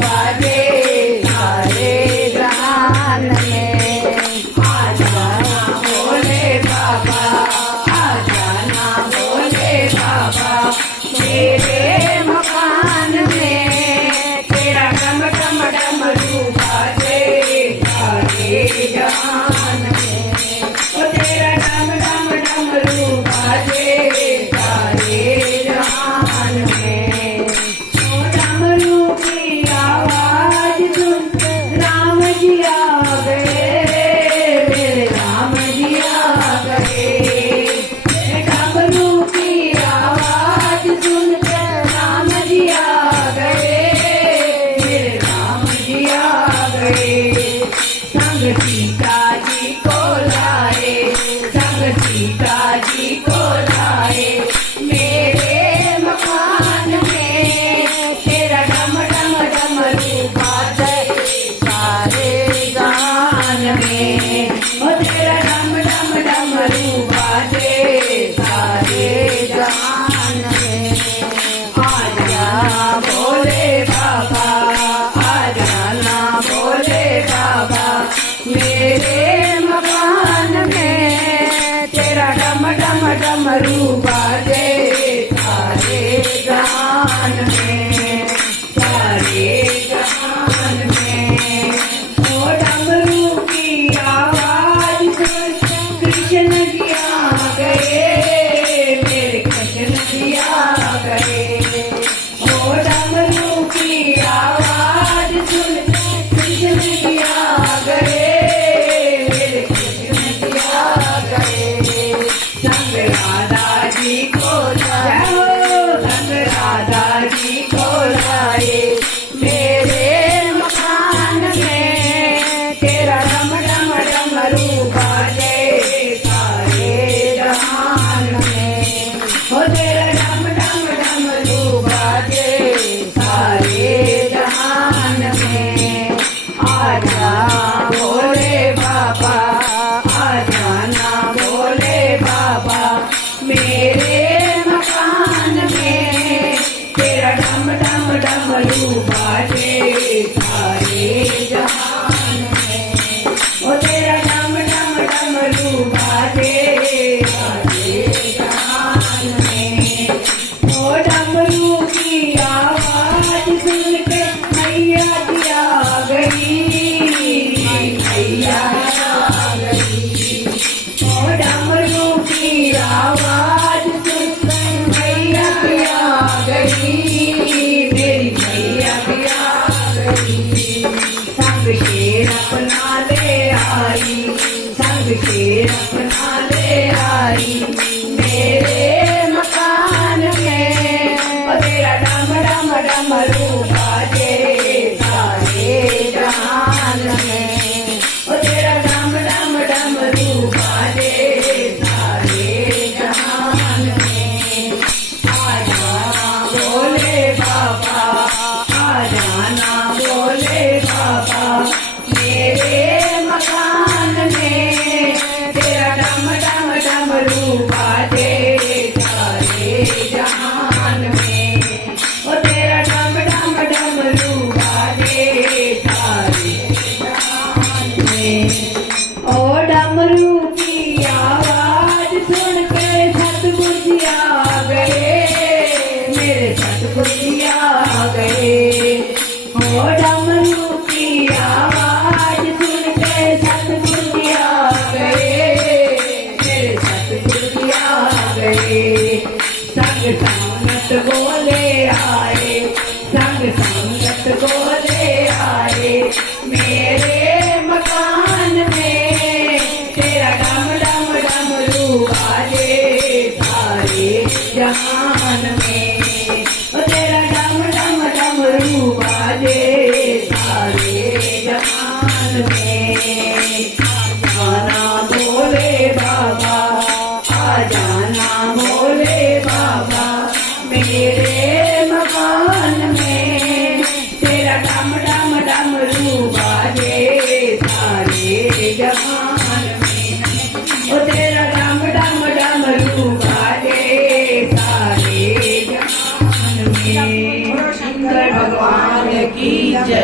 बाजे सारे जहान में। आ जाना भोले बाबा, आ जाना भोले बाबा मेरे मकान में। तेरा डम डम डमरू बाजे सारे जहान में। ओ तेरा डम डम डमरू बाजे सारे जहान में। ओ डमरू की आवाज सुन राम जी आ गए, मेरे राम जी आ गए। डमरू की आवाज सुन राम जी आ गए, मेरे राम जी आ गए। संग सीता जी को लाए, संग सीता जी को लाए मेरे मकान में। तेरा डम डम डमरू बाजे सारे जहान में। ओ तेरा डम डम डमरू बाजे सारे जहान में। आ जा भोले बाबा, आ जाना भोले बाबा मेरे मकान में। तेरा डम डम डमरू बाजे सारे जहान में, सारे जहान में। ओ डमरू की आवाज सुन कृष्ण जी आ गए, मेरे कृष्ण जी आ गए। ओ डमरू की आवाज सुन कृष्ण जी आ गए, मेरे कृष्ण जी आ गए। संग राधा जी को लाओ, संग राधा जी को लाए मेरे मकान में। तेरा डम डम डमरू बाजे सारे जहान में। ओ तेरा डम डम डमरू बाजे सारे जहान में। आ जा भोले बाबा, आ जाना भोले बाबा मेरे मकान में। तेरा डम डम डमरू बाजे सारे जहान में। ओ तेरा डम डम डमरू बाजे सारे जहान में। ओ डमरू की आवाज सुन के मैया जी आ गई, मैया आ गई। ओ डमरू की आवाज सुन मैया भी आ गई, मेरी मैया भी आ गई। संग शेर अपना ले आई, संग शेर अपना ले आई मेरे मकान में। और तेरा डम डम डमरू बाजे सारे जहान में। और तेरा डम डम डमरू बाजे सारे जहान में। आ जाना भोले बाबा, आ जाना भोले बाबा मेरे मकान में। तेरा डम डम डमरू बाजे सारे जहान में। ओ तेरा डम डम डमरू बाजे सारे जहान में। ओ डमरू की आवाज सुन के सतगुरु जी आ गए, मेरे सतगुरु जी आ गए। ओ डमरू की आवाज सुन के सतगुरु जी आ गए, मेरे सतगुरु जी आ गए। संग संगत बोले आए, संग संगत बोले आए मेरे मकान में। तेरा डम डम डमरू बाजे सारे जहान में। ओ तेरा डम डम डमरू बाजे सारे जहान में। आ जाना भोले बाबा, आ जाना भोले बाबा मेरे मकान में। तेरा डम डम डमरू बाजे सारे जहान में। ओ तेरा डम डम डमरू बाजे सारे जहान में। शंकर भगवान की जय